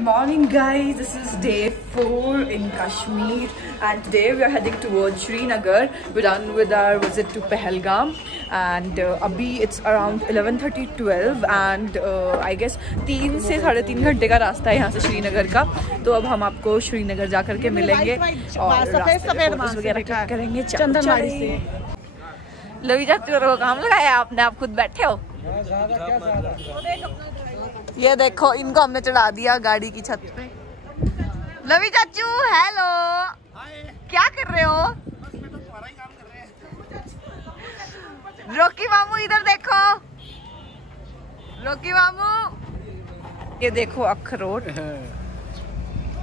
morning guys, this is day 4 in Kashmir and today we are heading towards Srinagar. We're done with our visit to Pahalgam and abhi it's around 11:30-12 and I guess 3 से 3.5 घंटे का रास्ता है यहाँ से श्रीनगर का। तो अब हम आपको श्रीनगर जा करके मिलेंगे और फोटोज वगैरह क्लिक करेंगे। चंदनवाड़ी से लवी जाती हो काम लगाया आपने, आप खुद बैठे हो। ये देखो इनको हमने चढ़ा दिया गाड़ी की छत पे। लवी चाचू हेलो, क्या कर रहे हो? बस मैं तो तुम्हारा ही काम कर रहे हैं। रॉकी मामू इधर देखो, रॉकी मामू ये देखो अखरोट।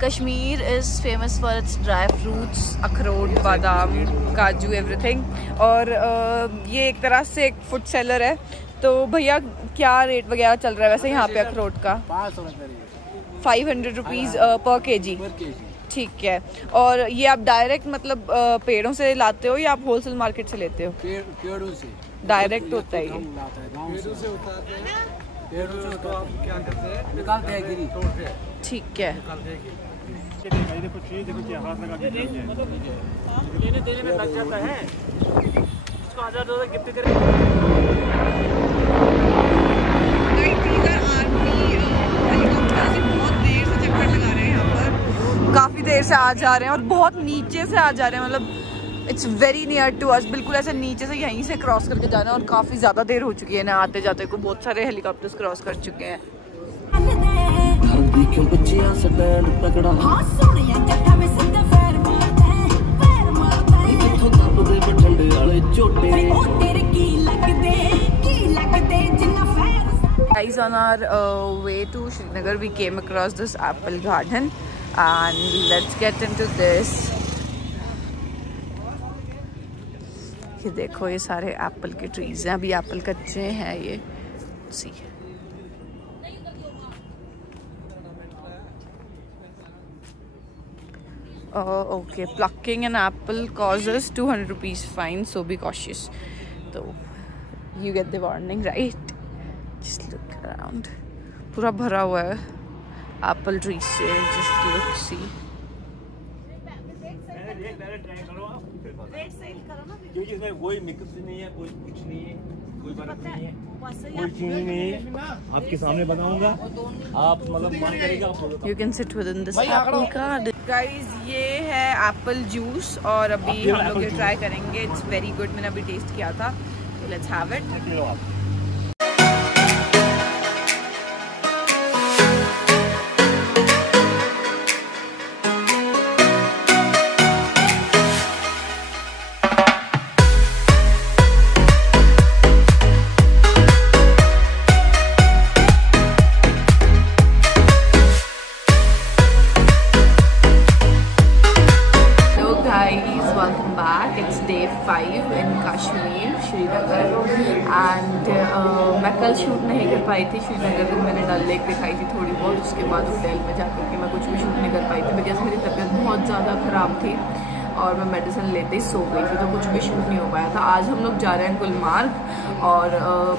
Kashmir is famous for its dry fruits, अखरोट, बादाम, काजू, एवरीथिंग। और ये एक तरह से एक फूड सेलर है। तो भैया क्या रेट वगैरह चल रहा है वैसे यहाँ पे अखरोट का? 500 रुपीज़ पर केजी। ठीक है। और ये आप डायरेक्ट मतलब पेड़ों से लाते हो या आप होलसेल मार्केट से लेते हो? पेड़ों से डायरेक्ट होता है ये। निकालते हैं गिरी। ठीक है। देने में लग जाता है, उसको 1000 गिफ्ट करें। काफ़ी देर से आ जा रहे हैं और बहुत नीचे से आ जा रहे हैं, मतलब it's very near to us. बिल्कुल ऐसे नीचे से यहीं से क्रॉस करके जाना है और काफ़ी ज़्यादा देर हो चुकी है ना आते जाते को। बहुत सारे हेलीकॉप्टर्स क्रॉस कर चुके हैं। Guys, on our way to Srinagar, we came across this apple garden, and let's get into this. ये देखो ये सारे एप्पल के ट्रीज हैं, अभी एप्पल कच्चे हैं ये। सी okay, plucking an apple causes 200 rupees fine, so be cautious. So you get the warning, right? Just look around. पूरा भरा हुआ है एप्पल ट्री से। Just look, see. क्योंकि इसमें कोई मिक्स नहीं है, कोई कुछ नहीं है, कोई बर्फ नहीं है, कोई चीनी नहीं है। आपके सामने बनाऊंगा, आप मतलब मन करेगा। You can sit within this apple garden. Guys, ये है एप्पल जूस और अभी हम लोग ये ट्राई करेंगे। इट्स वेरी गुड, मैंने अभी टेस्ट किया था। Let's have it. Welcome back. It's day 5 in Kashmir, Srinagar, and मैं कल शूट नहीं कर पाई थी श्रीनगर में। मैंने डल लेक दिखाई थी थोड़ी बहुत, उसके बाद होटल में जाकर के मैं कुछ भी शूट नहीं कर पाई थी बिकॉज मेरी तबीयत बहुत ज़्यादा ख़राब थी और मैं मेडिसिन लेते ही सो गई थी, तो कुछ भी शूट नहीं हो पाया था। आज हम लोग जा रहे हैं गुलमार्ग और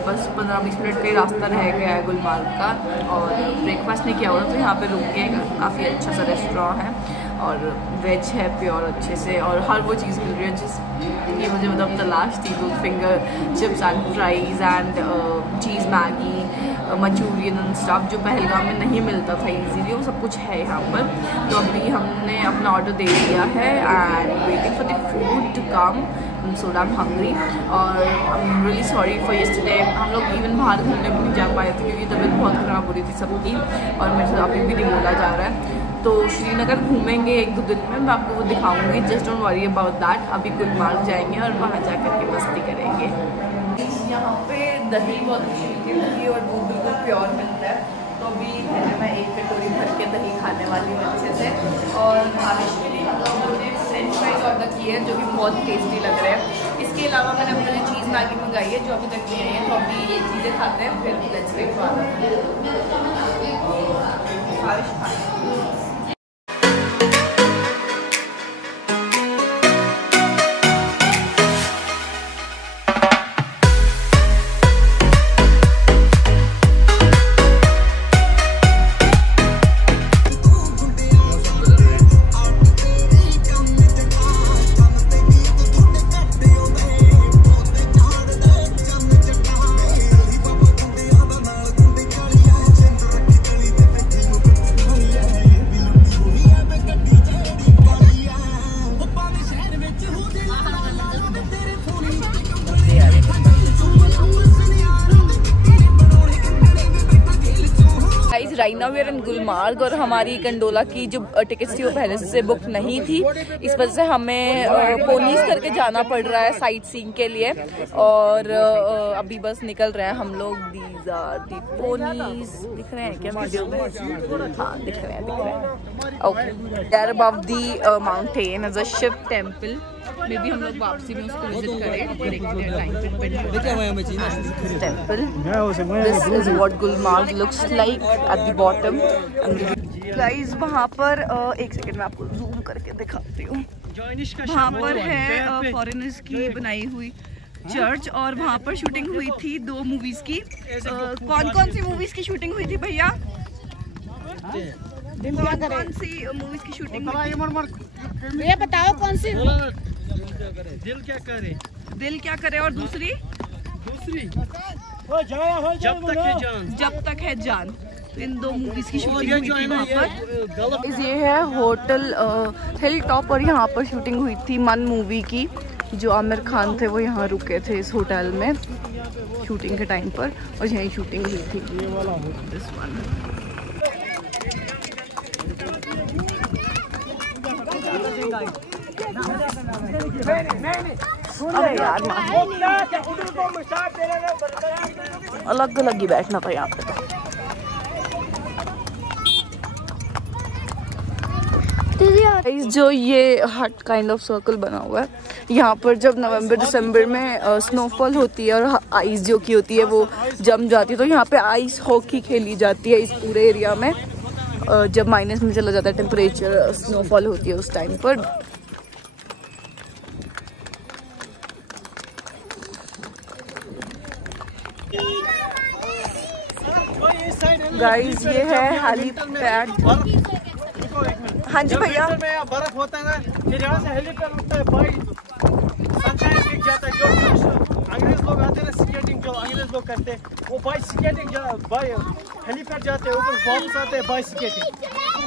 बस 15-20 मिनट का ही रास्ता रह गया है गुलमार्ग का। और ब्रेकफास्ट नहीं किया हुआ तो यहाँ पे रुक के काफ़ी अच्छा सा रेस्टोरेंट है और वेज है प्योर अच्छे से, और हर वो चीज़ मिल रही है जिस ये मुझे मतलब तलाश थी। तो finger chips and fries and cheese Maggi, Manchurian and stuff जो पहलगाम में नहीं मिलता था इजीली, वो सब कुछ है यहाँ पर। तो अभी हमने अपना ऑर्डर दे दिया है and waiting for the food to come. So I am hungry और I am really sorry for yesterday. हम लोग इवन बाहर घूमने भी नहीं जा पाए थे क्योंकि तबीयत बहुत ख़राब हो रही थी सबकी और मेरे से अभी भी नहीं बोला जा रहा है। तो श्रीनगर घूमेंगे 1-2 दिन में, मैं आपको वो दिखाऊंगी। Just don't worry about that. अभी गुलमार्ग जाएंगे और वहाँ जा कर के मस्ती करेंगे। यहाँ पे दही बहुत अच्छी मिलती है, दही और दूध बिल्कुल प्योर मिलता है। तो अभी मैं 1 कटोरी भर के दही खाने वाली हूँ अच्छे से। और खाने के लिए हम लोगों ने फ्रेंच फ्राइज ऑर्डर किए हैं जो कि बहुत टेस्टी लग रहे हैं। इसके अलावा मैंने अपने चीज़ मैगी मंगाई है जो अभी तक नहीं आई है। तो अभी ये चीज़ें खाते हैं फिर let's wait for right now we are in Gulmarg और हमारी गंडोला की जो टिकट्स थी वो पहले से बुक नहीं थी, इस वजह से हमें पोनीज करके जाना पड़ रहा है साइट सीइंग के लिए। और अभी बस निकल रहे हैं हम लोग। दीज आर दी पोनीज, दिख रहे हैं क्या वीडियो में? हाँ दिख रहे हैं। Okay, they are above the mountain as a Shiv temple. Maybe हम लोग वापसी में उसको विजिट करें, देखते हैं टाइम पे temple. This is what Gulmarg looks like at the bottom. Guys वहाँ पर एक सेकंड में आपको जूम करके दिखाती हूँ। वहाँ पर है फॉरेनर्स की बनाई हुई चर्च और वहाँ पर शूटिंग हुई थी 2 मूवीज की। कौन कौन सी मूवीज की शूटिंग हुई थी भैया? कौन सी मूवीज की शूटिंग हुई थी? ये बताओ कौन सी? दिल क्या करे, दिल क्या करे और दूसरी जब तक है जान, जब तक है जान। इन 2 मूवीज की शूटिंग हुई थी वहाँ पर। ये है होटल हिल टॉप और यहाँ पर शूटिंग हुई थी मन मूवी की। जो आमिर खान थे वो यहाँ रुके थे इस होटल में शूटिंग के टाइम पर और यहीं शूटिंग हुई थी। This one. अरे यार अलग अलग ही बैठना था यहाँ पे। जो ये हट काइंड ऑफ सर्कल बना हुआ है, यहाँ पर जब नवंबर दिसंबर में स्नोफॉल होती है और आइस जो की होती है वो जम जाती है, तो यहाँ पे आइस हॉकी खेली जाती है इस पूरे एरिया में। जब माइनस में चला जाता है टेम्परेचर, स्नोफॉल होती है उस टाइम पर। गाइस ये है हेलीपैड। हाँ जी भैया, बर्फ होता है ना, फिर यहाँ से हेलीपैड उठता है, बाई सनशाइन दिख जाता है। जो अंग्रेज लोग आते हैं ना स्केटिंग, जो अंग्रेज लोग करते हैं वो बाई स्केटिंग बाई हेलीपैड जाते हैं, ऊपर बॉक्स आते हैं बाई स्केटिंग।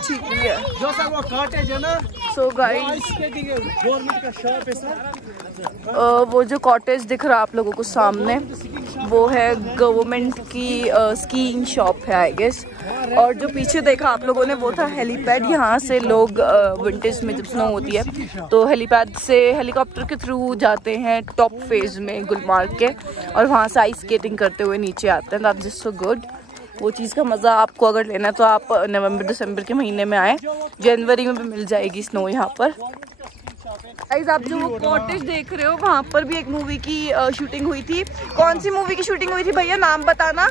ठीक है, जो सर वो कॉटेज है ना, सो गाइस स्केटिंग गवर्नमेंट का शॉप है सर। वो जो कॉटेज दिख रहा है आप लोगों को सामने, वो है गवर्नमेंट की स्कीइंग शॉप है आई गेस। और जो पीछे देखा आप लोगों ने वो था हेलीपैड। यहाँ से लोग विंटर्स में जब स्नो होती है तो हेलीपैड से हेलीकॉप्टर के थ्रू जाते हैं टॉप फेज में गुलमार्ग के और वहाँ से आइस स्केटिंग करते हुए नीचे आते हैं। That's just so good. वो चीज़ का मज़ा आपको अगर लेना है तो आप नवंबर दिसंबर के महीने में आए, जनवरी में भी मिल जाएगी स्नो यहाँ पर। गाइस आप जो वो कॉटेज देख रहे हो वहाँ पर भी एक मूवी की शूटिंग हुई थी। कौन सी मूवी की शूटिंग हुई थी भैया, नाम बताना?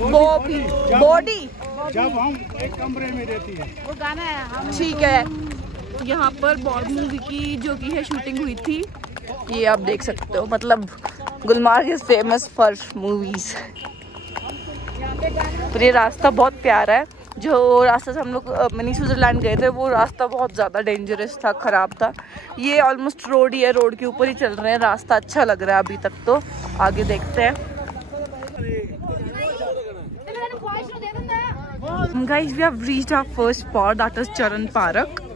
बॉडी। जब हम एक कमरे में रहती है वो गाना है। ठीक है, यहाँ पर बॉडी मूवी की जो की है शूटिंग हुई थी। ये आप देख सकते हो, मतलब Gulmarg is famous for movies. पर ये रास्ता बहुत प्यारा है। जो रास्ता से हम लोग मिनी स्विट्जरलैंड गए थे वो रास्ता बहुत ज़्यादा डेंजरस था, ख़राब था। ये ऑलमोस्ट रोड ही है, रोड के ऊपर ही चल रहे हैं। रास्ता अच्छा लग रहा है अभी तक, तो आगे देखते हैं। Guys we have reached our first spot, that is Charan Park.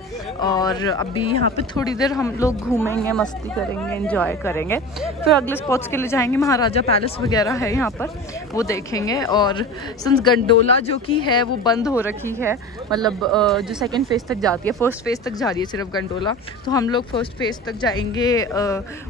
और अभी यहाँ पे थोड़ी देर हम लोग घूमेंगे, मस्ती करेंगे, एंजॉय करेंगे, फिर अगले स्पॉट्स के लिए जाएंगे। महाराजा पैलेस वगैरह है यहाँ पर, वो देखेंगे। और सिंस गंडोला जो कि है वो बंद हो रखी है, मतलब जो सेकंड फेज तक जाती है, फर्स्ट फेज तक जा रही है सिर्फ गंडोला, तो हम लोग फर्स्ट फेज तक जाएंगे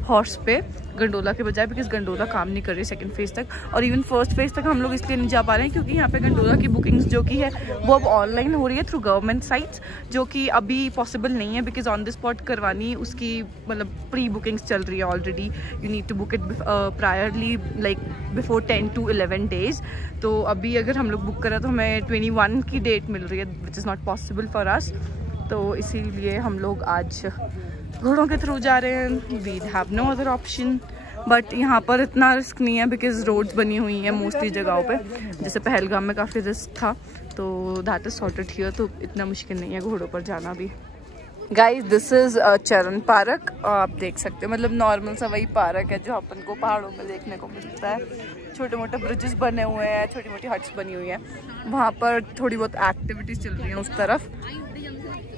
हॉर्स पे गंडोला के बजाय, बिकॉज गंडोला काम नहीं कर रही सेकंड फेज तक। और इवन फर्स्ट फेज तक हम लोग इसलिए नहीं जा पा रहे हैं क्योंकि यहाँ पे गंडोला की बुकिंग्स जो कि है वो अब ऑनलाइन हो रही है थ्रू गवर्नमेंट साइट्स, जो कि अभी पॉसिबल नहीं है बिकॉज ऑन द स्पॉट करवानी उसकी मतलब प्री बुकिंग्स चल रही है already. You need to book it priorly like before 10 to 11 days। तो अभी अगर हम लोग बुक करें तो हमें 21 की डेट मिल रही है, which is not possible for us. तो इसीलिए हम लोग आज घोड़ों के थ्रू जा रहे हैं। We have no other option, but यहाँ पर इतना रिस्क नहीं है बिकॉज रोड्स बनी हुई हैं मोस्टली जगहों पे। जैसे पहलगाम में काफ़ी रिस्क था, तो दैट इज सॉर्टेड हियर, तो इतना मुश्किल नहीं है घोड़ों पर जाना भी। गाइस दिस इज़ चरण पार्क। आप देख सकते हो, मतलब नॉर्मल सा वही पार्क है जो अपन को पहाड़ों में देखने को मिलता है। छोटे मोटे ब्रिजेस बने हुए हैं, छोटी मोटी हट्स बनी हुई हैं। वहाँ पर थोड़ी बहुत एक्टिविटीज़ चल रही हैं उस तरफ,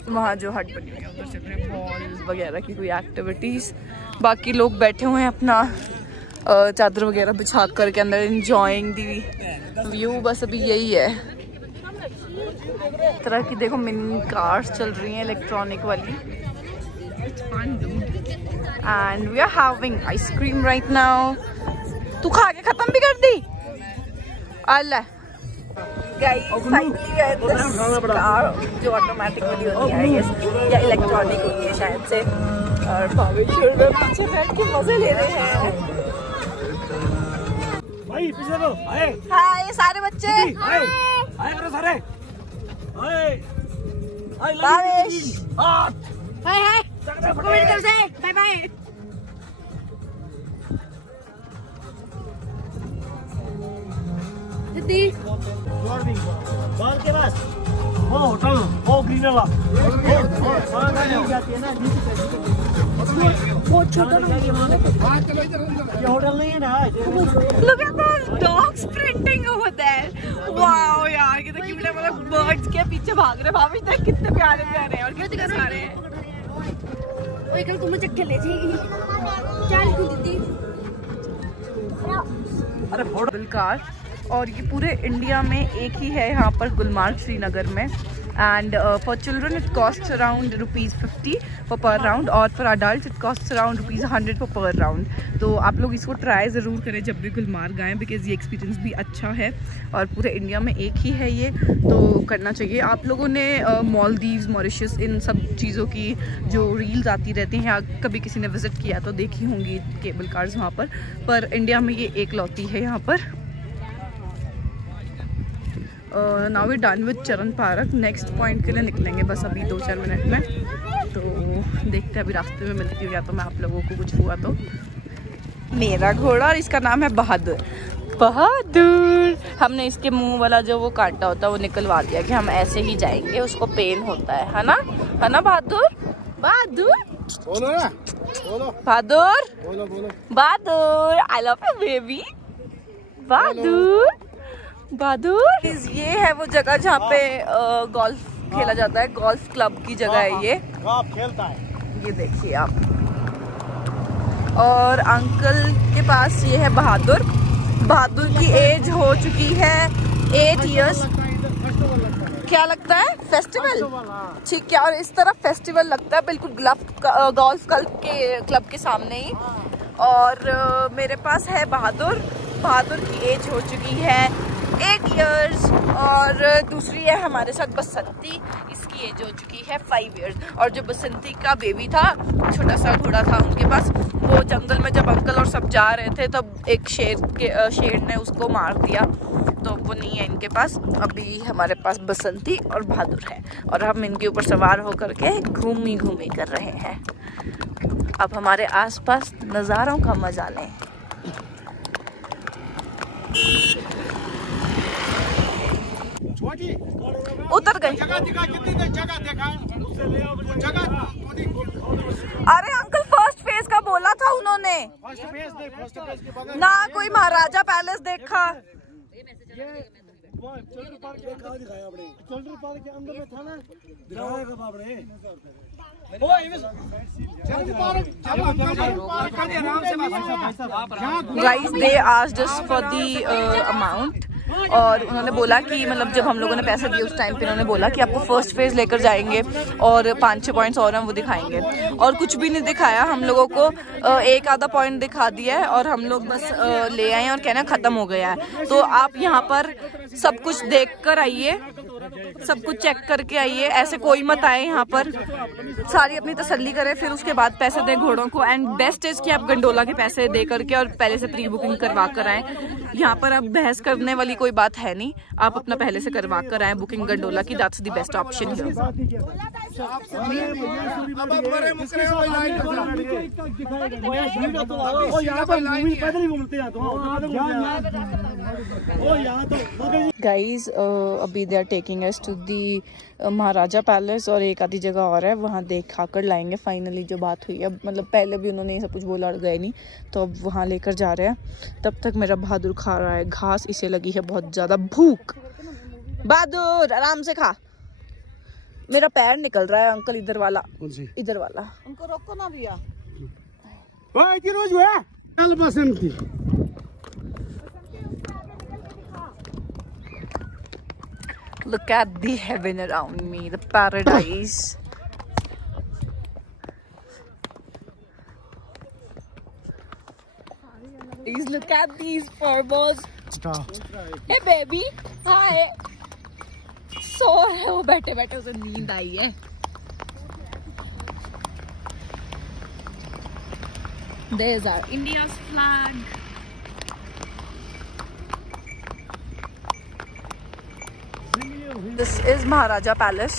वहाँ जो हट बनी हुई है उधर चल रही है बॉल वगैरह की कोई एक्टिविटीज़। बाकी लोग बैठे हुए हैं अपना चादर वगैरह बिछा कर के अंदर, इंजॉइंग दी व्यू। बस अभी यही है। तरह की देखो मिनी कार्स चल रही हैं इलेक्ट्रॉनिक वाली। And we are having ice cream right now. तू खा के खत्म भी कर दी? अल्लाह जो ऑटोमेटिक वाली होती है या इलेक्ट्रॉनिक होती है शायद से। और भावेश्वर में पीछे बैठ के मजे ले रहे हैं। भाई पीछे लो। हाय सारे बच्चे। हाय करो सारे। हाय भावेश। हाय हाय सबको मेरी तरफ से बाय बाय। दीदी बाल के पास वो होटल वो ग्रीन वाला जाती है ना वो छोटा ये होटल नहीं है ना। Look at the dogs sprinting over there. Wow यार कितने क्यूट है। मतलब बर्ड्स के पीछे भाग रहे। भाभी तक कितने प्यारे प्यारे हैं और कितने सारे हैं। ओए कल तुम चक्के ले जाएगी चल दीदी। अरे होटल कार और ये पूरे इंडिया में एक ही है यहाँ पर गुलमार्ग श्रीनगर में। And for children it cost around ₹50 पर राउंड और for adult it cost around ₹100 पर राउंड। तो आप लोग इसको ट्राई ज़रूर करें जब भी गुलमार्ग आएँ, बिकॉज़ ये एक्सपीरियंस भी अच्छा है और पूरे इंडिया में एक ही है ये, तो करना चाहिए। आप लोगों ने मालदीव्स, मॉरिशस इन सब चीज़ों की जो रील्स आती रहती हैं या कभी किसी ने विज़िट किया तो देखी होंगी केबल कार्स वहाँ पर इंडिया में ये एक लौती है यहाँ पर। नाउ वी डन विद चरण पार्क। नेक्स्ट पॉइंट के लिए निकलेंगे बस अभी 2-4 मिनट में। तो देखते हैं अभी रास्ते में मिलती हूँ या तो मैं आप लोगों को कुछ हुआ तो। मेरा घोड़ा और इसका नाम है बहादुर। बहादुर। हमने इसके मुंह वाला जो वो कांटा होता है वो निकलवा दिया कि हम ऐसे ही जाएंगे, उसको पेन होता है ना बहादुर। बहादुर बोलो ना बहादुर बोलो बहादुर आई लव यू बेबी। बहादुर बहादुर। ये है वो जगह जहाँ पे गोल्फ खेला जाता है। गोल्फ क्लब की जगह है ये। आप खेलता है ये देखिए आप। और अंकल के पास ये है बहादुर। बहादुर की एज हो चुकी है 8 इयर्स। क्या लगता है? फेस्टिवल। ठीक है। और इस तरफ फेस्टिवल लगता है बिल्कुल गोल्फ क्लब के सामने ही। और मेरे पास है बहादुर। बहादुर की एज हो चुकी है 8 इयर्स। और दूसरी है हमारे साथ बसंती। इसकी एज हो चुकी है 5 इयर्स। और जो बसंती का बेबी था, छोटा सा घोड़ा था उनके पास, वो जंगल में जब अंकल और सब जा रहे थे तब एक शेर ने उसको मार दिया, तो वो नहीं है इनके पास। अभी हमारे पास बसंती और बहादुर है और हम इनके ऊपर सवार होकर के घूमी कर रहे हैं। अब हमारे आसपास नज़ारों का मजा लें। उतर गए। अरे अंकल फर्स्ट फेज का बोला था उन्होंने ना। कोई महाराजा पैलेस देखा। Guys, they asked us for the amount और उन्होंने बोला कि मतलब जब हम लोगों ने पैसे दिए उस टाइम पे उन्होंने बोला कि आपको फर्स्ट फेज लेकर जाएंगे और 5-6 पॉइंट्स और हम वो दिखाएंगे। और कुछ भी नहीं दिखाया हम लोगों को। एक आधा पॉइंट दिखा दिया है और हम लोग बस ले आए और कहना ख़त्म हो गया है। तो आप यहाँ पर सब कुछ देख कर आइए, सब कुछ चेक करके आइए। ऐसे कोई मत आए यहाँ पर। सारी अपनी तसल्ली करें, फिर उसके बाद पैसे दें घोड़ों को। एंड बेस्ट इज कि आप गंडोला के पैसे दे करके और पहले से प्री बुकिंग करवा कर आए। यहाँ पर अब बहस करने वाली कोई बात है नहीं। आप अपना पहले से करवा कर आए बुकिंग गंडोला की। That's the best option here. Guys अभी they are taking us to the Maharaja palace और एक आधी जगह और है, वहाँ देखा कर लाएंगे फाइनली जो बात हुई है। मतलब पहले भी उन्होंने ये सब कुछ बोला और गए नहीं, तो अब वहाँ लेकर जा रहे हैं। तब तक मेरा बहादुर खा रहा है घास, इसे लगी है बहुत ज़्यादा भूख। बहादुर आराम से खा। मेरा पैर निकल रहा है अंकल, इधर वाला। इधर वाला उनको रोको ना भैया। Look at the heaven around me, the paradise. Please look at these furballs. Hey baby, hi. सो है वो बैठे बैठे, उसे नींद आई है. There's our India's flag. This is Maharaja Palace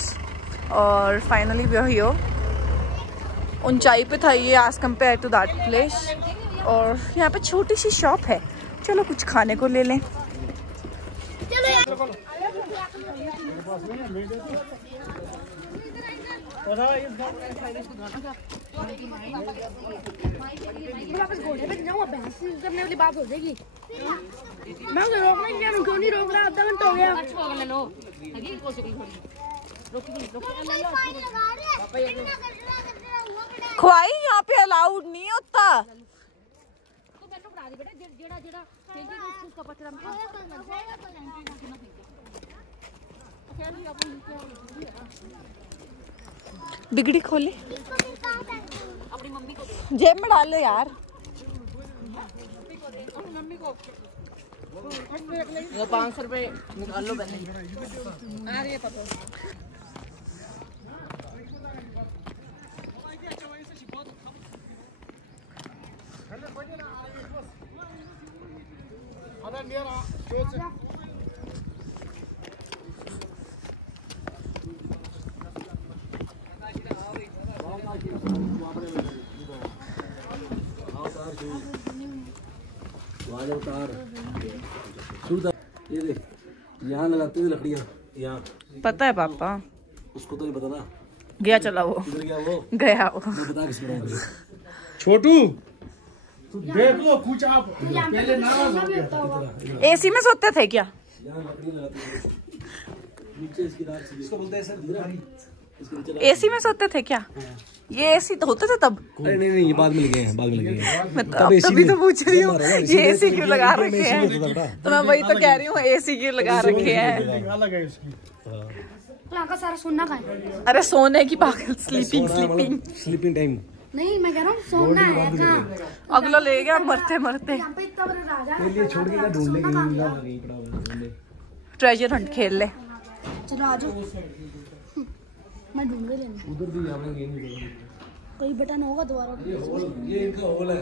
और finally we are here. ऊंचाई पे था ये as compared to that place और यहाँ पे छोटी सी शॉप है. चलो कुछ खाने को ले लें. घोड़े पे जाऊँ, बहस करने वाली बात हो जाएगी. मैं उसे रोकना ही क्या, क्यों नहीं रोक रहा? आधा घंटा हो गया. ख्वाही यहाँ पे अलाउड नहीं होता. बिगड़ी खोले, जेब में डाल लो यार. 500 रुपए निकाल लो पहले. आ रही है पता. ये देख, यहाँ लगाते थे लकड़ियाँ. यहाँ पता है पापा, उसको तो नहीं पता ना. गया चला वो. किधर गया वो? गया वो. मैं बता किसको रहा हूँ. छोटू देख लो कुछ आप पहले नाराज. एसी में सोते थे क्या? यहाँ लकड़ी लगाते थे नीचे. इसकी रात से इसको बोलते हैं सर. एसी में सोते थे क्या? ये एसी तो होते थे तब. अरे नहीं, ये बाद में लगे हैं, बाद में लगे हैं. मैं तभी तो पूछ रही हूँ ये एसी क्यों लगा रखे हैं. तो मैं वही तो कह रही हूँ, एसी क्यों लगा रखे हैं. अलग है इसकी. तो यहाँ का सारा सोना का है. अरे सोने की पागल. Sleeping time. नहीं, मैं कह रहा हूँ सोना है कहाँ. अगला ले गया मरते मरते. यहाँ पे इतना बड़ा राजा है. ये छोड़ के ढूंढ लेंगे. ट्रेजर हंट खेल ले. चलो आ जाओ, मैं ढूंढ के लेना. उधर भी जाएंगे. कोई बटन होगा दोबारा. ये इनका होल है.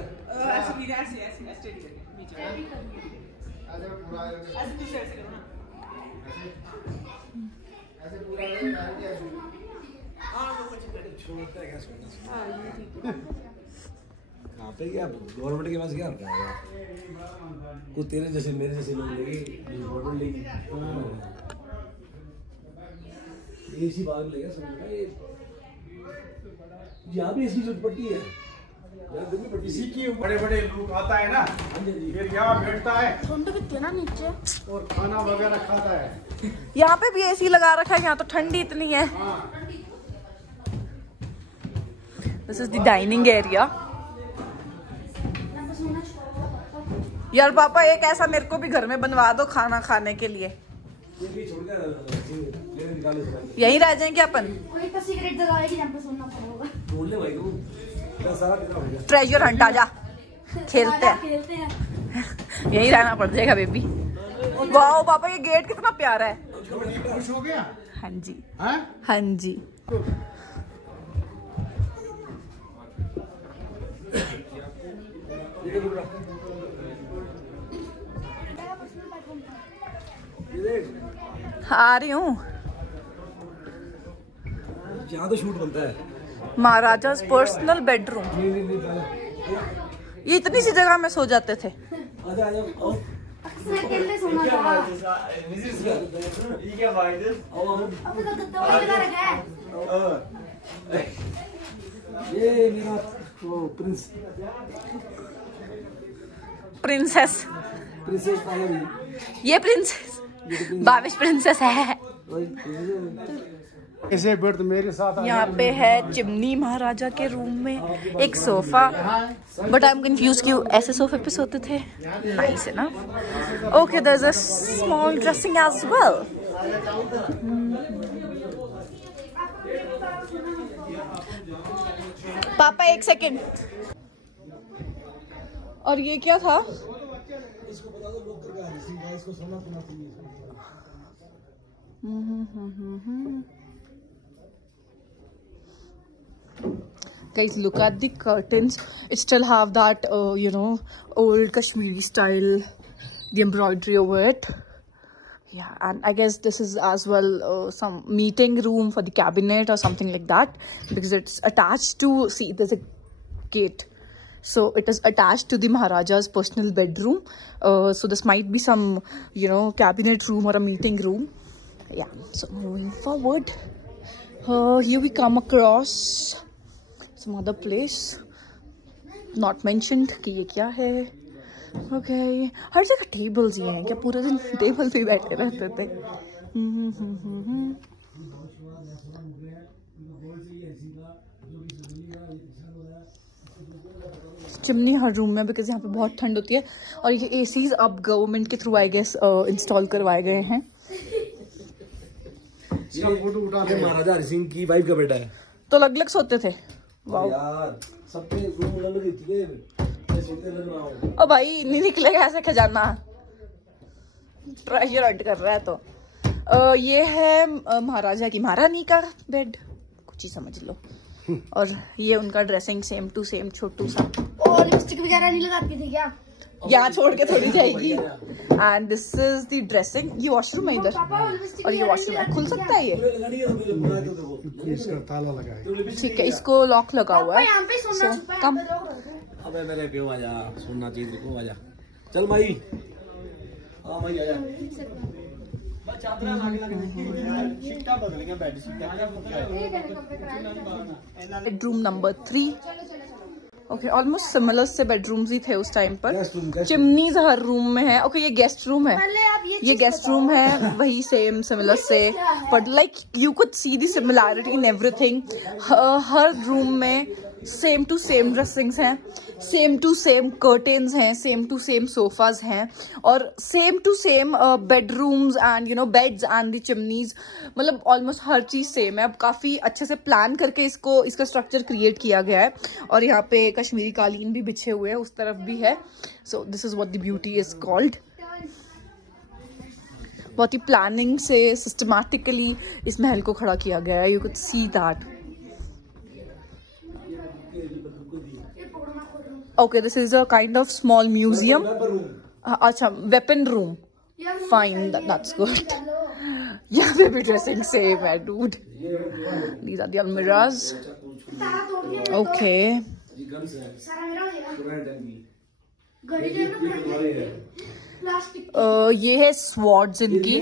कहाँ पे क्या गवर्नमेंट के पास क्या होता है? कुछ तेरे जैसे मेरे जैसे लोग लेंगे, गवर्नमेंट लेगी. एसी बाहर लेगा समझ. यहाँ भी इसकी जरूरत पड़ती है. इसी की बड़े लोग आता है ना, फिर यहाँ बैठता है ठंड कितनी है ना नीचे, और खाना वगैरह खाता है. यहाँ पे भी एसी लगा रखा है. यहाँ तो ठंडी इतनी है. This is the dining area. यार पापा एक ऐसा मेरे को भी घर में बनवा दो खाना खाने के लिए. यहीं रह जाएंगे अपन. कोई तो सिगरेट जलाएगी, यहाँ पे सोना पड़ेगा. बोल ले भाई को ट्रेजर हंट आ जा, खेलते हैं. यहीं रहना पड़ जाएगा बेबी. वाह पापा ये गेट कितना प्यारा है. खुश हो गया. हाँ जी, हाँ हाँ जी. आ रही हूँ. यहाँ तो शूट बनता है. महाराजा पर्सनल बेडरूम. ये इतनी सी जगह में सो जाते थे. अकेले सोना था. अभी तो गद्दा वाला रखा है. ये मेरा वो प्रिंसेस. प्रिंसेस ये प्रिंसेस बाविश प्रिंसेस है. ऐसे बेड मेरे साथ. यहाँ पे है चिमनी महाराजा के रूम में. एक sofa. But I am confuse क्यों ऐसे सोफे पे सोते थे. नाइस है ना. Okay there is a small dressing as well. पापा 1 सेकंड। और ये क्या था? इसको बता दो लोग करके आ इसको सोना पीना चाहिए। Guys, look at the curtains. It still have that, you know, old Kashmiri style, the embroidery over it. Yeah, and I guess this is as well some meeting room for the cabinet or something like that, because it's attached to, see, there's a gate. So it is attached to the Maharaja's personal bedroom. So this might be some, you know, cabinet room or a meeting room. Yeah, so moving forward, here we come across some other place not mentioned कि ये क्या है. Okay, हर जगह tables ही हैं क्या? पूरे दिन table पे बैठे रहते थे. चिमनी हर रूम में, बिकॉज यहाँ पे बहुत ठंड होती है. और ये एसीज अब गवर्नमेंट के थ्रू आई गेस इंस्टॉल करवाए गए हैं. फोटो उठा के महाराजा हरि सिंह की वाइफ का बेटा है. तो अलग अलग सोते थे. वाओ यार, सबके रूम अलग ही थी. ओ भाई, नहीं निकलेगा ऐसे खजाना. ट्रेजर हंट कर रहा है. तो ये है महाराजा की महारानी का बेड, कुछ ही समझ लो. और ये उनका ड्रेसिंग सेम टू सेम छोटू सा. और लिपस्टिक वगैरह नहीं लगाती थी क्या? यहाँ छोड़ के थोड़ी जाएगी. And this is the dressing. ये वॉशरूम है इधर, और ये वॉशरूम है. खुल सकता है ये? इसका ताला लगा है. ठीक है, इसको लॉक लगा हुआ है. So, कम. अबे मेरे प्यो आजा, सुनना चीज देखो. आजा, चल माई. हाँ माई आजा. Bedroom number 3. Okay, almost similar से बेडरूम्स ही थे उस टाइम पर. चिमनीज हर रूम में है. ओके, ये गेस्ट रूम है. ये गेस्ट रूम है, वही सेम सिमिलर से. But like you could see the similarity in everything. हर रूम में सेम टू सेम ड्रेसिंग्स हैं, सेम टू सेम कर्टेन्स हैं, सेम टू सेम सोफाज हैं, और same to same bedrooms and you know beds and the chimneys. मतलब almost हर चीज same है. अब काफी अच्छे से प्लान करके इसका स्ट्रक्चर क्रिएट किया गया है. और यहाँ पे कश्मीरी कालीन भी बिछे हुए हैं, उस तरफ भी है. So this is what the beauty is called. बहुत ही प्लानिंग से सिस्टमैटिकली इस महल को खड़ा किया गया है. You could see that. Okay, this is a kind of small museum. अच्छा, weapon room. Fine, that's good. Yeah, they be dressing same, dude. These are the almirahs. Okay. ये है स्वॉर्ड्स इनकी.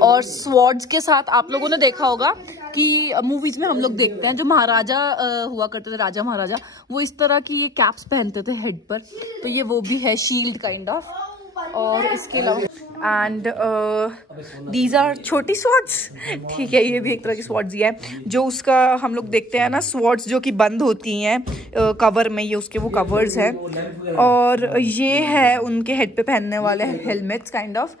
और स्वॉर्ड्स के साथ आप लोगों ने देखा होगा कि मूवीज में हम लोग देखते हैं जो महाराजा हुआ करते थे, राजा महाराजा, वो इस तरह की ये कैप्स पहनते थे हेड पर. तो ये वो भी है, शील्ड काइंड ऑफ. और इसके अलावा एंड दीज आर छोटी स्वॉर्ड्स. ठीक है, ये भी एक तरह की स्वॉर्ड्स ही है. जो उसका हम लोग देखते हैं ना, स्वॉर्ड्स जो कि बंद होती हैं कवर में, ये उसके वो कवर्स हैं. और ये है उनके हेड पे पहनने वाले helmets kind of.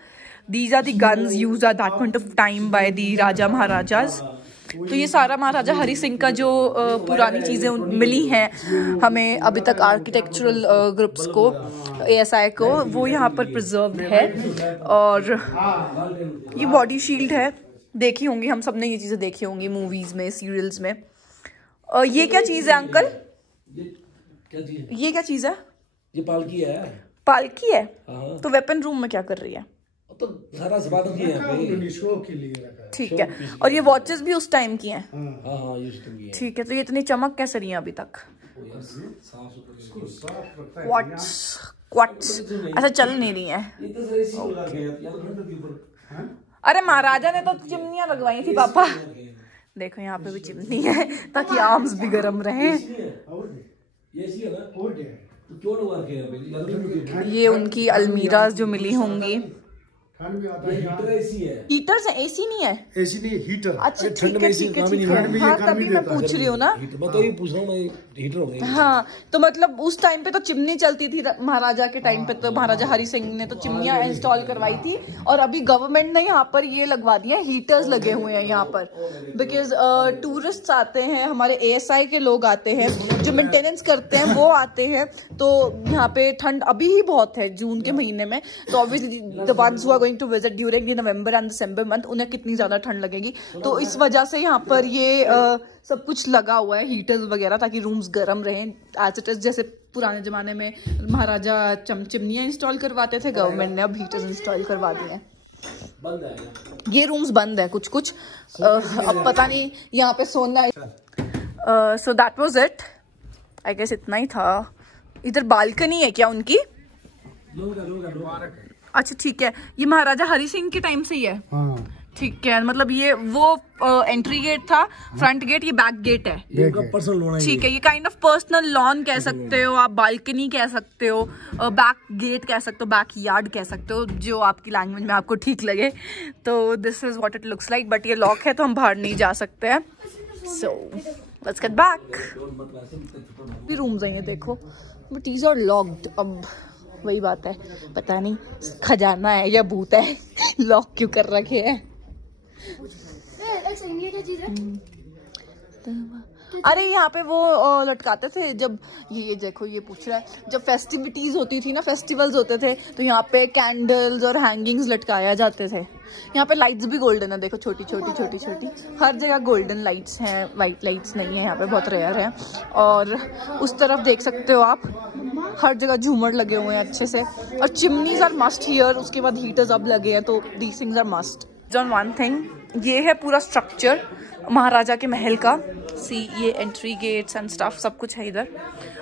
These are the guns used at that point of time by the raja maharajas. तो ये सारा महाराजा हरि सिंह का जो पुरानी चीज़ें मिली हैं हमें अभी तक आर्किटेक्चरल ग्रुप्स को, ASI को, वो यहाँ पर प्रिजर्व है. और ये बॉडी शील्ड है, देखी होंगी हम सब ने ये चीज़ें देखी होंगी मूवीज में, सीरियल्स में. ये क्या चीज़ है अंकल? ये क्या चीज़ है? ये पालकी है. पालकी है? तो वेपन रूम में क्या कर रही है? तो सारा सामान है यहाँ पे, शो के लिए रखा है. ठीक है. और ये वॉचेस भी उस टाइम की हैं? हाँ, ये उस टाइम की है. ठीक है. तो ये इतनी चमक कैसे रही है अभी तक? क्वार्ट्स ऐसा चल नहीं रही है. अरे महाराजा ने तो चिमनियां लगवाई थी पापा. देखो यहाँ पे भी चिमनी है ताकि आर्म्स भी गर्म रहे. ये उनकी अलमीराज जो मिली होंगी. हीटर से एसी नहीं है? एसी नहीं हीटर। अच्छा ठीक है ठीक है ठीक है। हाँ तभी मैं पूछ रही हूँ ना। मैं तो ये पूछ रहा हूँ, मैं हीटर हो गई। हाँ तो मतलब उस टाइम पे तो चिमनी चलती थी महाराजा के टाइम पे, तो महाराजा हरि सिंह ने तो चिमनियाँ इंस्टॉल करवाई थी। और अभी गवर्नमेंट ने यहाँ पर ये लगवा दिया, हीटर्स लगे हुए हैं यहाँ पर, बिकॉज टूरिस्ट आते हैं, हमारे ASI के लोग आते हैं, जो मेंटेनेंस करते हैं वो आते हैं। तो यहाँ पे ठंड अभी ही बहुत है जून के महीने में, तो obviously the ones who are going to visit during the November and December month, उन्हें कितनी ज्यादा ठंड लगेगी। तो इस वजह से यहाँ पर ये सब कुछ लगा हुआ है, हीटर्स वगैरह, ताकि रूम्स गर्म रहें एज इट इज। जैसे पुराने जमाने में महाराजा चिमनियाँ इंस्टॉल करवाते थे, गवर्नमेंट ने अब हीटर्स इंस्टॉल करवा दिए हैं। बंद है ये रूम्स बंद है कुछ कुछ, अब पता नहीं यहाँ पे सोना। So that was it, I guess इतना ही था। इधर बालकनी है क्या उनकी? अच्छा ठीक है, ये महाराजा हरि सिंह के टाइम से ही है। हाँ। ठीक है, मतलब ये वो एंट्री गेट था, फ्रंट गेट, ये बैक गेट है। ठीक है, ये काइंड ऑफ पर्सनल लॉन कह सकते हो आप, बालकनी कह सकते हो, बैक गेट कह सकते हो, बैक यार्ड कह सकते हो, जो आपकी लैंग्वेज में आपको ठीक लगे। तो this is what it looks like, but ये लॉक है तो हम बाहर नहीं जा सकते हैं। So let's get back. Rooms हैं ये देखो, बट दीज आर लॉक्ड। अब वही बात है, पता नहीं खजाना है या भूत है, लॉक क्यों कर रखे हैं। अरे यहाँ पे वो लटकाते थे जब ये देखो, ये पूछ रहा है, जब फेस्टिविटीज होती थी ना, फेस्टिवल्स होते थे, तो यहाँ पे कैंडल्स और हैंगिंग्स लटकाया जाते थे। यहाँ पे लाइट्स भी गोल्डन है, देखो छोटी छोटी छोटी छोटी, हर जगह गोल्डन लाइट्स हैं, वाइट लाइट्स नहीं है यहाँ पे, बहुत रेयर है। और उस तरफ देख सकते हो आप, हर जगह झूमर लगे हुए हैं अच्छे से, और चिमनीज आर मस्ट हियर। उसके बाद हीटर्स अब लगे हैं, तो दीज थिंग्स आर मस्ट। जॉन वन थिंग, ये है पूरा स्ट्रक्चर महाराजा के महल का। सी, ये एंट्री गेट्स एंड स्टफ सब कुछ है इधर।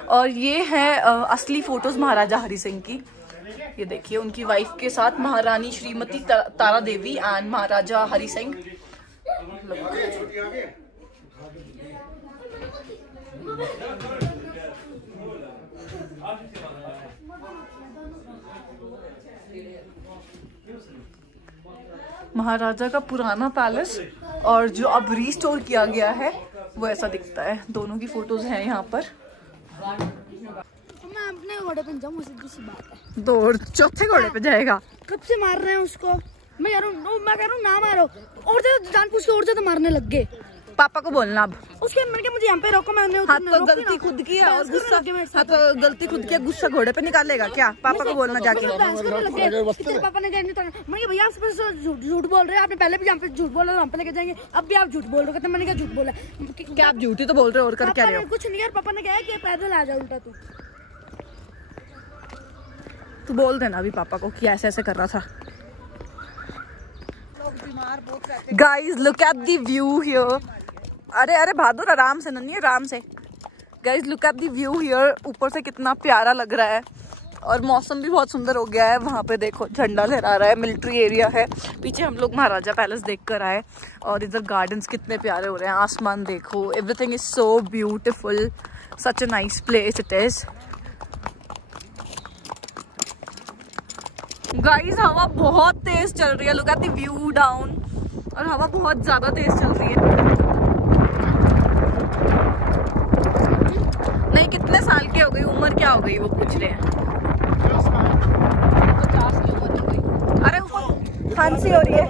और ये है असली फोटोज महाराजा हरि सिंह की। ये देखिए, उनकी वाइफ के साथ महारानी श्रीमती तारा देवी एंड महाराजा हरि सिंह। महाराजा का पुराना पैलेस, और जो अब रिस्टोर किया गया है वो ऐसा दिखता है। दोनों की फोटोज हैं यहाँ पर। मैं अपने घोड़े पे जाऊँ, सीधी सी बात है। दौड़ चौथे घोड़े पे जाएगा? कब से मार रहे हैं उसको? मैं कह रहा हूँ ना मारो, और ज्यादा जान पूछ के और ज्यादा मारने लग गए। पापा को बोलना अब। उसके मैंने कहा मुझे यहाँ पे रोको, मैंने हाथ तो गलती खुद की है, और गुस्सा गलती खुद की है, गुस्सा घोड़े पे निकालेगा क्या? पापा को बोलना जाके। पापा ने मैंने भैया आप झूठ बोल रहे हैं, आपने पहले भी यहाँ पे झूठ बोला, हम पे लेके जाएंगे, अब भी आप झूठ बोल रहे हो। मैंने क्या झूठ बोला? क्या आप झूठी तो बोल रहे हो, और कर क्या रहे हो? कुछ नहीं यार, पापा ने कहा कि पैदल आ जाओ उल्टा। तू बोल देना अभी पापा को कि ऐसे ऐसे कर रहा था। Guys look at the view here. अरे अरे बहादुर, आराम से नन्ही, आराम से। Guys look at the view here, ऊपर से कितना प्यारा लग रहा है, और मौसम भी बहुत सुंदर हो गया है। वहाँ पे देखो झंडा लहरा रहा है, मिलिट्री एरिया है। पीछे हम लोग महाराजा पैलेस देख कर आए, और इधर गार्डन्स कितने प्यारे हो रहे हैं। आसमान देखो, everything is so beautiful, such a nice place it is. Guys हवा बहुत तेज चल रही है, look at the view down, और हवा बहुत ज्यादा तेज चल रही है। नहीं, कितने साल के हो गई, उम्र क्या हो गई वो पूछ रहे हैं। 50 की उम्र हो गई। अरे उसको खांसी हो रही है।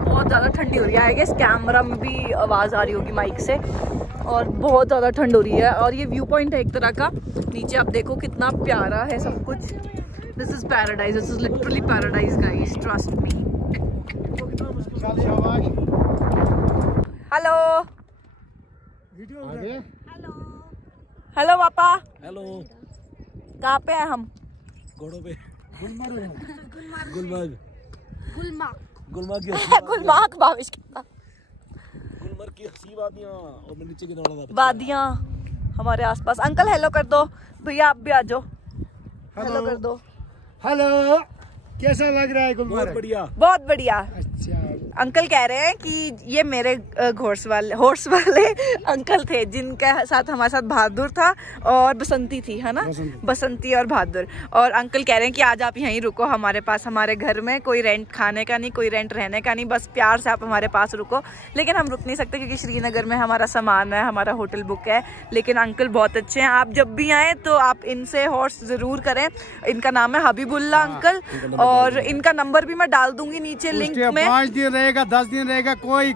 बहुत ज्यादा ठंडी हो रही है, आई गेस कैमरा में भी आवाज आ रही होगी माइक से, और बहुत ज्यादा ठंड हो रही है। और ये व्यू पॉइंट है एक तरह का, नीचे आप देखो कितना प्यारा है सब कुछ। This is paradise, this is literally paradise guys, trust me. Hello hello पापा। हेलो, कहाँ पे हैं हम? घोड़ों पे। गुलमर्ग गुलमर्ग बारिश कितना, गुलमर्ग की हंसी वादियाँ, और मैं नीचे की दौड़ा था। वादियाँ हमारे आसपास। अंकल हेलो कर दो, भैया आप भी आ जाओ, हेलो कर दो। हेलो, कैसा लग रहा है गुलमर्ग? बहुत बढ़िया, बहुत बढ़िया। अंकल कह रहे हैं कि ये मेरे हॉर्स वाले अंकल थे जिनके साथ हमारे साथ बहादुर था और बसंती थी, है ना, बसंती और बहादुर। और अंकल कह रहे हैं कि आज आप यहीं रुको हमारे पास, हमारे घर में, कोई रेंट खाने का नहीं, कोई रेंट रहने का नहीं, बस प्यार से आप हमारे पास रुको। लेकिन हम रुक नहीं सकते क्योंकि श्रीनगर में हमारा सामान है, हमारा होटल बुक है। लेकिन अंकल बहुत अच्छे हैं, आप जब भी आए तो आप इनसे हॉर्स जरूर करें। इनका नाम है हबीबुल्ला अंकल, और इनका नंबर भी मैं डाल दूंगी नीचे लिंक में। 5 दिन रहेगा, 10 दिन रहेगा, कोई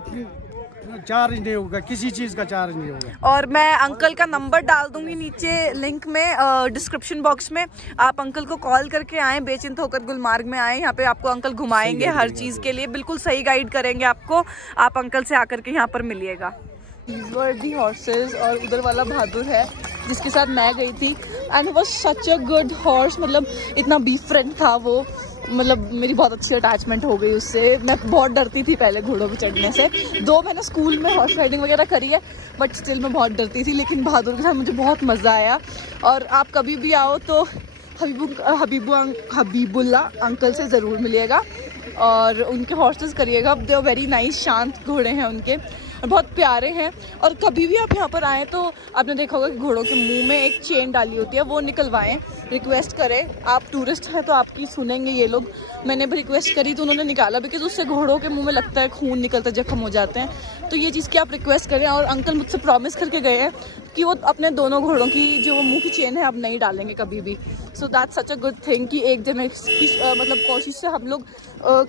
चार्ज नहीं होगा, किसी चीज का चार्ज नहीं होगा। और मैं अंकल का नंबर डाल दूंगी नीचे लिंक में, डिस्क्रिप्शन बॉक्स में। आप अंकल को कॉल करके आए, बेचिंत होकर गुलमार्ग में आए, यहाँ पे आपको अंकल घुमाएंगे हर चीज के लिए, बिल्कुल सही गाइड करेंगे आपको। आप अंकल से आकर के यहाँ पर मिलिएगा। These were the horses, और उधर वाला बहादुर है जिसके साथ मैं गई थी, एंड वो सच अ गुड हॉर्स, मतलब इतना बी फ्रेंड था वो, मतलब मेरी बहुत अच्छी अटैचमेंट हो गई उससे। मैं बहुत डरती थी पहले घोड़ों पे चढ़ने से, दो मैंने स्कूल में हॉर्स राइडिंग वगैरह करी है, बट स्टिल मैं बहुत डरती थी। लेकिन बहादुर के साथ मुझे बहुत मज़ा आया। और आप कभी भी आओ तो हबीबुल्ला अंकल से ज़रूर मिलिएगा और उनके हॉर्सेस करिएगा। दे आर वेरी नाइस, शांत घोड़े हैं उनके, बहुत प्यारे हैं। और कभी भी आप यहाँ पर आएँ तो आपने देखा होगा कि घोड़ों के मुंह में एक चेन डाली होती है, वो निकलवाएं, रिक्वेस्ट करें। आप टूरिस्ट हैं तो आपकी सुनेंगे ये लोग। मैंने भी रिक्वेस्ट करी तो उन्होंने निकाला, बिकॉज उससे घोड़ों के मुंह में लगता है खून निकलता, जख्म हो जाते हैं। तो ये चीज़ की आप रिक्वेस्ट करें। और अंकल मुझसे प्रॉमिस करके गए हैं कि वो अपने दोनों घोड़ों की जो मुँह की चेन है अब नहीं डालेंगे कभी भी। So that's such a good thing कि एक जन मतलब कोशिश से हम लोग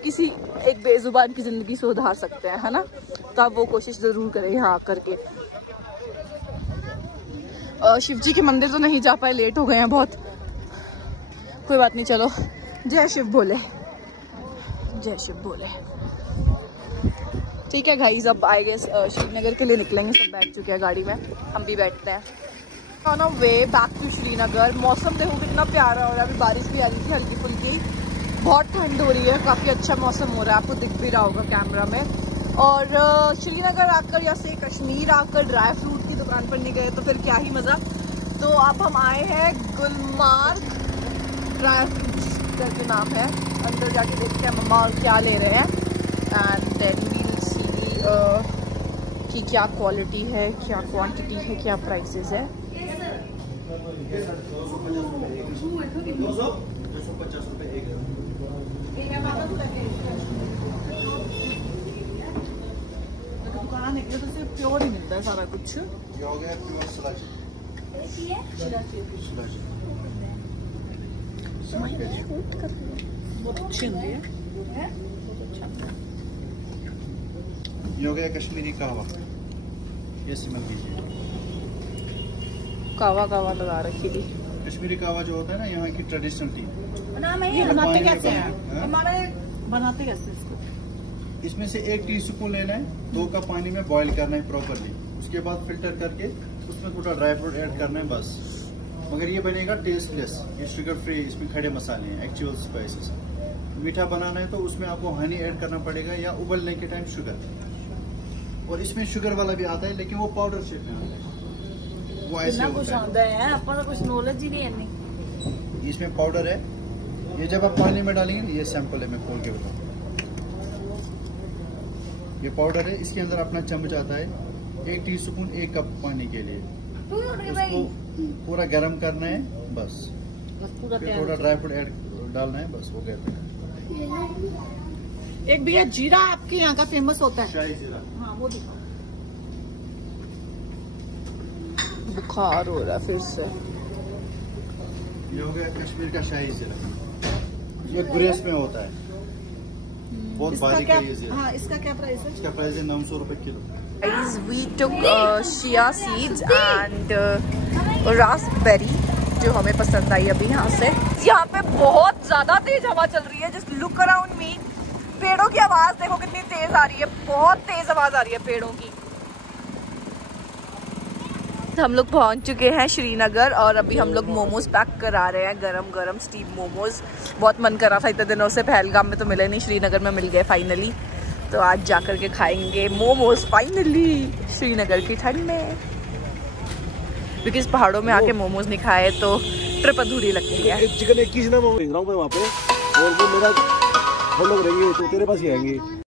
किसी एक बेजुबान की ज़िंदगी से उधार सकते हैं, है ना। तो आप वो कोशिश ज़रूर करें यहाँ आकर के। शिव जी के मंदिर तो नहीं जा पाए, लेट हो गए हैं बहुत, कोई बात नहीं। चलो, जय शिव बोले, जय शिव बोले। ठीक है गाइस, अब आई गेस श्रीनगर के लिए निकलेंगे। सब बैठ चुके हैं गाड़ी में, हम भी बैठते हैं। On a way back to Srinagar. मौसम देखो कितना प्यारा हो रहा है, अभी बारिश भी आ रही थी हल्की फुल्की, बहुत ठंड हो रही है, काफ़ी अच्छा मौसम हो रहा है, आपको दिख भी रहा होगा कैमरा में। और श्रीनगर आकर या से कश्मीर आकर ड्राई फ्रूट की दुकान पर नहीं गए तो फिर क्या ही मज़ा। तो अब हम आए हैं गुलमार्ग ड्राई फ्रूट्स करके नाम है, अंदर जाके देखते हैं मम्मा क्या ले रहे हैं, and then we will see कि क्या क्वालिटी है, क्या क्वांटिटी है, क्या प्राइसेस है। दुकान निकले तो सिर्फ प्योर ही मिलता है सारा कुछ। बहुत अच्छी होती है। ये हो गया कश्मीरी कहवा, ये स्मेल कीजिए। कावा कावा लगा रखी थी। कश्मीरी कहवा जो होता है ना यहाँ की ट्रेडिशनल टी। बनाते कैसे हैं? हमारे बनाते कैसे इसको? इसमें से 1 टीस्पून लेना है, 2 कप पानी में बॉईल करना है प्रॉपरली, उसके बाद फिल्टर करके उसमें थोड़ा ड्राई फ्रूट ऐड करना है बस। मगर ये बनेगा टेस्टलेस, ये शुगर फ्री, इसमें खड़े मसाले हैं, एक्चुअल स्पाइसेस। मीठा बनाना है तो उसमें आपको हनी ऐड करना पड़ेगा या उबलने के टाइम शुगर। और इसमें शुगर वाला भी आता है लेकिन वो पाउडर शेप में आता है, वो ऐसे होता है। आपको कुछ नॉलेज ही नहीं है। इसमें पाउडर है, ये जब आप पानी में डालेंगे, ये सैंपल है, मैं खोल के बताऊँ। ये पाउडर है, इसके अंदर अपना चम्मच आता है, 1 टीस्पून 1 कप पानी के लिए। उसको पूरा गर्म करना है बस, फिर थोड़ा ड्राई फ्रूट ऐड डालना है, बस हो गया। एक भैया जीरा आपके यहाँ का फेमस होता है, शाही जीरा। हाँ वो दिखाओ। बुखार हो रहा है फिर से। ये हो गया कश्मीर का शाही जीरा, ये गुरेज में होता है, बहुत बारीक है ये जीरा। हाँ, इसका क्या प्राइस है? इसका प्राइस है 900 रुपए kilo. Guys, we took chia seeds and raspberry जो हमें पसंद आई अभी यहाँ से। यहाँ पे बहुत ज्यादा तेज हवा चल रही है, जस्ट लुक अराउंड मी। पेड़ों की आवाज देखो कितनी तेज आ रही है, बहुत तेज आवाज आ रही है पेड़ों की। हम लोग पहुँच चुके हैं श्रीनगर और अभी हम लोग मोमोज पैक करा रहे हैं, गरम गरम स्टीम मोमोज। बहुत मन कर रहा था इतने दिनों से, पहलगाम में तो मिले नहीं, श्रीनगर में मिल गए फाइनली। तो आज जाकर के खाएंगे मोमोज फाइनली श्रीनगर की ठंड में, बिकॉज पहाड़ों में आके मोमोज नहीं खाए तो ट्रिप अधूरी लगती है। चिकन 1 की ना वो भेज रहा हूँ मैं वहाँ पे, और वो मेरा हम लोग रहेंगे तो तेरे पास ही आएंगे।